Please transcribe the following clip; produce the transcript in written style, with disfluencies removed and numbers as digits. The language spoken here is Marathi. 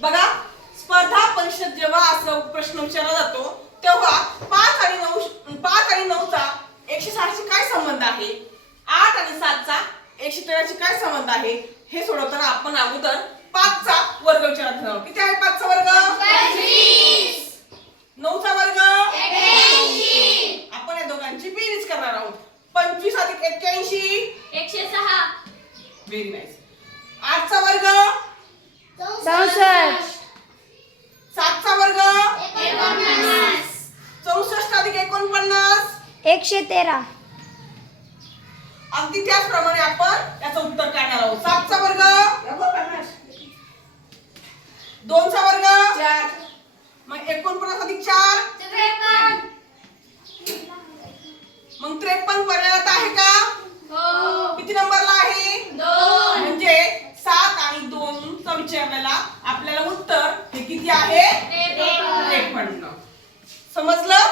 बघा, स्पर्धा परीक्षेत जेव्हा असं प्रश्न विचारला जातो तेव्हा 5 आणि 9 चा 160 शी काय संबंध आहे, 8 आणि 7 चा 113 शी काय संबंध आहे, हे सोडवताना आपण अगोदर 5 चा वर्ग विचारात घेणार आहोत. किती आहे 5 चा वर्ग? 25. 9 चा वर्ग? 81. आपण या दोघांची बेरीज करणार आहोत. 25 अधिक 81 106. Very nice. 8 चा वर्ग? 64. 7 चा वर्ग? 49. 64 अधिक 49 113. अगदी त्याचप्रमाणे आपण याचं उत्तर काढणार आहोत. 7 चा वर्ग? 2 चा वर्ग? 4. मग 49 अधिक 4 53. मग 53 पर्यायात आहे का? हो. किती नंबरला आहे? 2. म्हणजे 7 आणि 2 चा विचारलेला आपल्याला उत्तर हे किती आहे? 53. 53. समजलं?